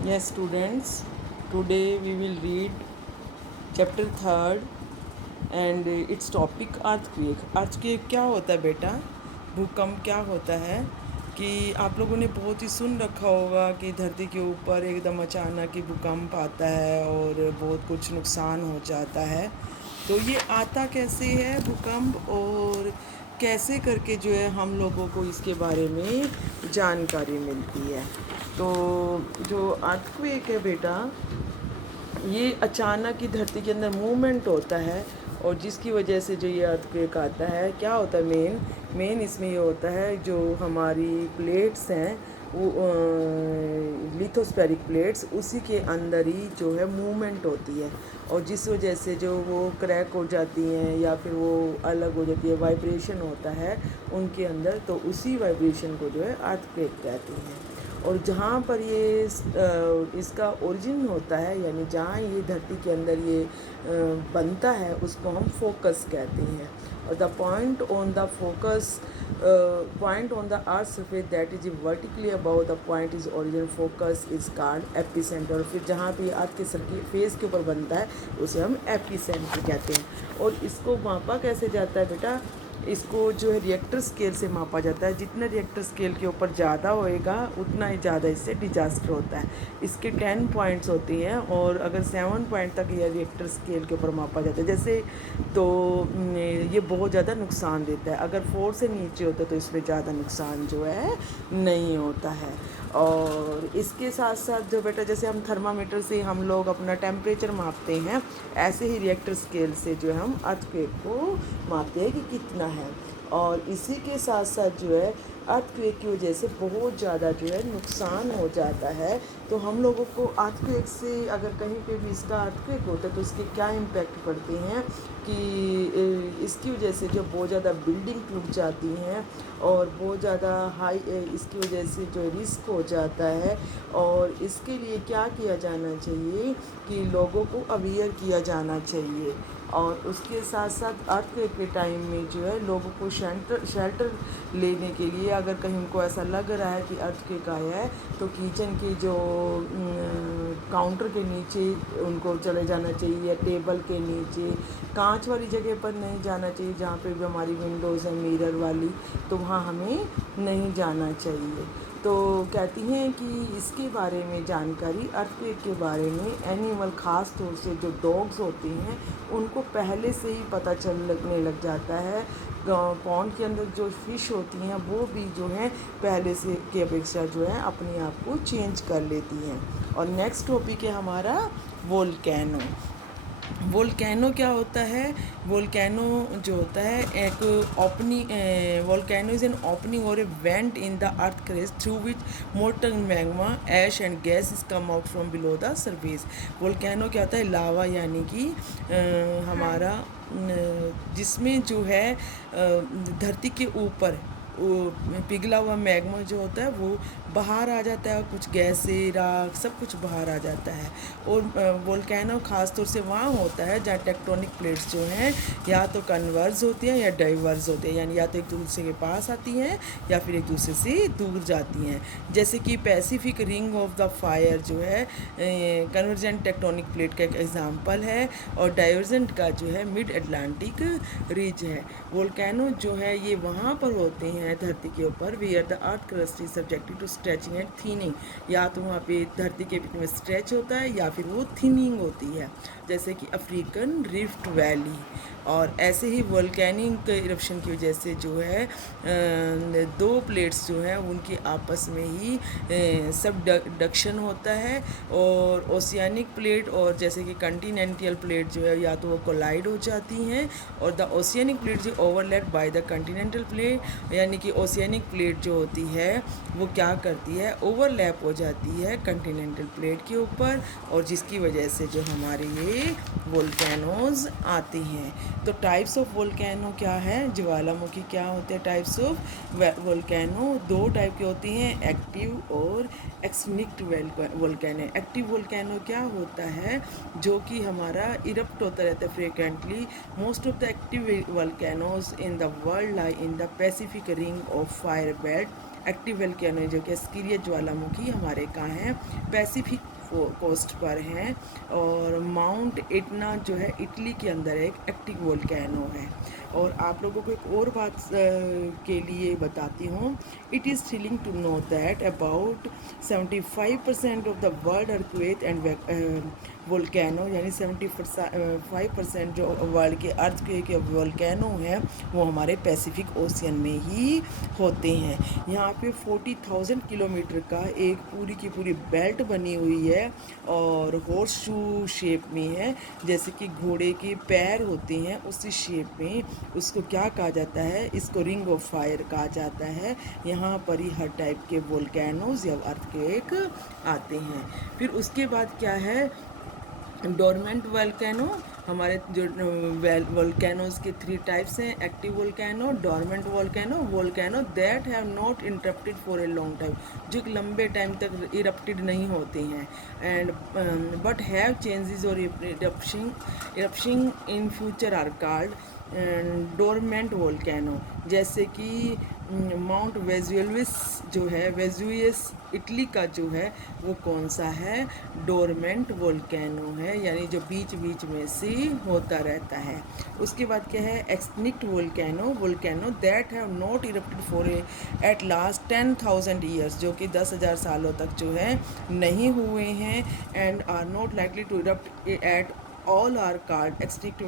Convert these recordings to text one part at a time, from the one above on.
Yes, students, today we will read chapter third and its topic earthquake. Earthquake क्या होता है बेटा? भूकंप क्या होता है? कि आप लोगों ने बहुत ही सुन रखा होगा कि धरती के ऊपर एकदम अचानक ही भूकंप आता है और बहुत कुछ नुकसान हो जाता है। तो ये आता कैसे है भूकंप, और कैसे करके जो है हम लोगों को इसके बारे में जानकारी मिलती है। तो जो अर्थक्वेक है बेटा, ये अचानक ही धरती के अंदर मूवमेंट होता है, और जिसकी वजह से जो ये अर्थक्वेक आता है, क्या होता है मेन इसमें ये होता है, जो हमारी प्लेट्स हैं वो लिथोस्फेरिक प्लेट्स, उसी के अंदर ही जो है मूवमेंट होती है, और जिस वजह से जो वो क्रैक हो जाती हैं या फिर वो अलग हो जाती है, वाइब्रेशन होता है उनके अंदर, तो उसी वाइब्रेशन को जो है अर्थक्वेक कहते हैं। और जहाँ पर ये इसका ओरिजिन होता है, यानी जहाँ ये धरती के अंदर ये बनता है, उसको हम फोकस कहते हैं। और the point on the earth surface that is vertically about the point is origin focus is called epicentre. और फिर जहाँ पे अर्थ के सरफेस के ऊपर बनता है उसे हम एपिसेंटर कहते हैं। और इसको मापा कैसे जाता है बेटा? इसको जो है रिएक्टर स्केल से मापा जाता है। जितना रिएक्टर स्केल के ऊपर ज़्यादा होएगा उतना ही ज़्यादा इससे डिजास्टर होता है। इसके 10 पॉइंट्स होती हैं, और अगर 7 पॉइंट तक यह रिएक्टर स्केल के ऊपर मापा जाता है जैसे, तो ये बहुत ज़्यादा नुकसान देता है। अगर 4 से नीचे होता है तो इसमें ज़्यादा नुकसान जो है नहीं होता है। और इसके साथ साथ जो बेटा, जैसे हम थर्मामीटर से हम लोग अपना टेम्परेचर मापते हैं, ऐसे ही रिएक्टर स्केल से जो है हम अर्थक्वेक को मापते हैं कि कितना है। और इसी के साथ साथ जो है अर्थक्वेक की वजह से बहुत ज़्यादा जो है नुकसान हो जाता है। तो हम लोगों को अर्थक्वेक से, अगर कहीं पे भी इसका अर्थक्वेक होता है तो इसके क्या इम्पैक्ट पड़ते हैं कि इसकी वजह से जो बहुत ज़्यादा बिल्डिंग टूट जाती हैं, और बहुत ज़्यादा हाई इसकी वजह से जो रिस्क हो जाता है। और इसके लिए क्या किया जाना चाहिए कि लोगों को अवेयर किया जाना चाहिए। और उसके साथ साथ अर्थक्वेक के टाइम में जो है लोगों को शेल्टर लेने के लिए, अगर कहीं उनको ऐसा लग रहा है कि अर्थक्वेक आया है, तो किचन के जो काउंटर के नीचे उनको चले जाना चाहिए, या टेबल के नीचे, कांच वाली जगह पर नहीं जाना चाहिए जहाँ पे भी हमारी विंडोज़ है मिरर वाली, तो वहाँ हमें नहीं जाना चाहिए। तो कहती हैं कि इसके बारे में जानकारी, अर्थक्वेक के बारे में एनिमल, ख़ास तौर से जो डॉग्स होते हैं उनको पहले से ही पता लगने लग जाता है। पॉन्ड के अंदर जो फ़िश होती हैं वो भी जो है पहले से की अपेक्षा जो है अपने आप को चेंज कर लेती हैं। और नेक्स्ट टॉपिक है हमारा वोल्केनो। वोल्केनो क्या होता है? वोल्केनो जो होता है एक opening, volcano is an opening और a vent in the earth crust through which molten magma, ash and gas is come out from below the surface. Volcano क्या होता है? लावा, यानी कि हमारा जिसमें जो है धरती के ऊपर पिघला हुआ मैग्मा जो होता है वो बाहर आ जाता है, कुछ गैसें, राख, सब कुछ बाहर आ जाता है। और वोल्केनो ख़ास तौर से वहाँ होता है जहाँ टेक्टोनिक प्लेट्स जो हैं या तो कन्वर्ज होती हैं या डाइवर्ज होते हैं, यानी या तो एक दूसरे के पास आती हैं या फिर एक दूसरे से दूर जाती हैं। जैसे कि Pacific ring of the fire जो है कन्वर्जेंट टेक्टोनिक प्लेट का एक एग्जाम्पल है, और डाइवर्जेंट का जो है मिड अटलांटिक रिज है। वोल्केनो जो है ये वहाँ पर होते हैं धरती के ऊपर where the earth crust is subjected to stretching and thinning, या तो वहाँ पे धरती के बीच में स्ट्रेच होता है या फिर वो थिनिंग होती है, जैसे कि अफ्रीकन रिफ्ट वैली। और ऐसे ही वोल्केनिक इरप्शन की वजह से जो है दो प्लेट्स जो हैं उनकी आपस में ही सबडक्शन होता है, और ओशियानिक प्लेट और जैसे कि कंटिनेंटल प्लेट जो है या तो वो कोलाइड हो जाती हैं, और द ओशियानिक प्लेट जो overlap by the Continental plate, यानी कि ओशियानिक प्लेट जो होती है वो क्या करती है? ओवरलैप हो जाती है कंटिनेंटल प्लेट के ऊपर, और जिसकी वजह से जो हमारे ये वोल्केनोज आती हैं। तो टाइप्स ऑफ वोल्केनो क्या है? ज्वालामुखी क्या होते हैं? टाइप्स ऑफ वोल्केनो दो टाइप की होती हैं, एक्टिव और एक्सटिंक्ट वोल्केनो। एक्टिव वोल्केनो क्या होता है? जो कि हमारा इरप्ट होता रहता है frequently. Most of the active volcanoes in the world lie in the Pacific ring of fire belt active volcano जो कि सक्रिय ज्वालामुखी हमारे कहाँ है, पैसिफिक कोस्ट पर हैं। और माउंट एटना जो है इटली के अंदर एक एक्टिव वोल्केनो है। और आप लोगों को एक और बात के लिए बताती हूँ, it is thrilling to know that about 75% of the world earthquake and volcano, यानी 75% जो वर्ल्ड के अर्थक्वेक या वोल्केनो हैं वो हमारे पैसिफिक ओशियन में ही होते हैं। यहाँ पे 40,000 किलोमीटर का एक पूरी की पूरी बेल्ट बनी हुई है और हॉर्स शू शेप में है, जैसे कि घोड़े के पैर होते हैं उसी शेप में। उसको क्या कहा जाता है, इसको रिंग ऑफ फायर कहा जाता है। यहाँ पर ही हर टाइप के वोल्केनोज या अर्थक्वेक आते हैं। फिर उसके बाद क्या है, डोरमेंट वोल्केनो। हमारे जो वोल्केनोज के 3 टाइप्स हैं, active volcano, dormant volcano, volcano that have not interrupted for a long time, जो कि लंबे टाइम तक इरप्टेड नहीं होते हैं, एंड बट हैव चेंजेस और erupting in future are called dormant volcano. जैसे कि माउंट वेजुवियस जो है, वेजुवियस इटली का जो है वो कौन सा है, डोरमेंट वोल्केनो है, यानी जो बीच बीच में से होता रहता है। उसके बाद क्या है, extinct volcano, volcano that have not erupted for at last 10,000 years, जो कि 10,000 सालों तक जो है नहीं हुए हैं, and are not likely to erupt at all are called extinct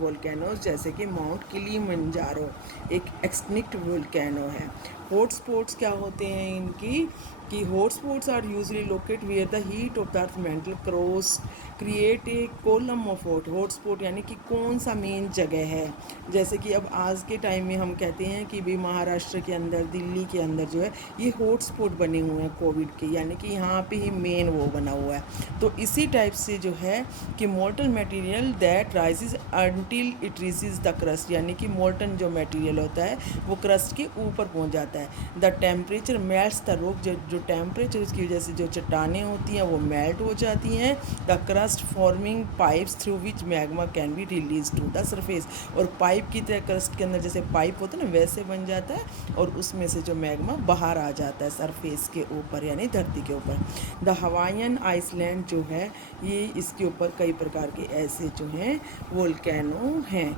volcanoes. जैसे कि माउंट किलिमंजारो एक एक्सटिंक्ट वोल्केनो है। हॉटस्पॉट्स क्या होते हैं इनकी, कि hotspots are usually locate where the heat of the earth mantle cross create a column of hotspot, यानी कि कौन सा मेन जगह है। जैसे कि अब आज के टाइम में हम कहते हैं कि भाई महाराष्ट्र के अंदर, दिल्ली के अंदर जो है ये हॉटस्पॉट बने हुए हैं कोविड के, यानी कि यहाँ पे ही मेन वो बना हुआ है। तो इसी टाइप से जो है कि molten material that rises until it reaches the crust, यानी कि मोल्टन जो मटेरियल होता है वो क्रस्ट के ऊपर पहुँच जाता है। The temperature melts the rock, जो टेम्परेचर की वजह से जो चट्टानें होती हैं वो मेल्ट हो जाती हैं। The crust forming pipes through which magma can be release to the surface, और पाइप की तरह क्रस्ट के अंदर जैसे पाइप होता है ना वैसे बन जाता है, और उसमें से जो मैग्मा बाहर आ जाता है सरफेस के ऊपर, यानी धरती के ऊपर। द हवाईयन आइसलैंड जो है ये इसके ऊपर कई प्रकार के ऐसे जो हैं वोल्केनो हैं।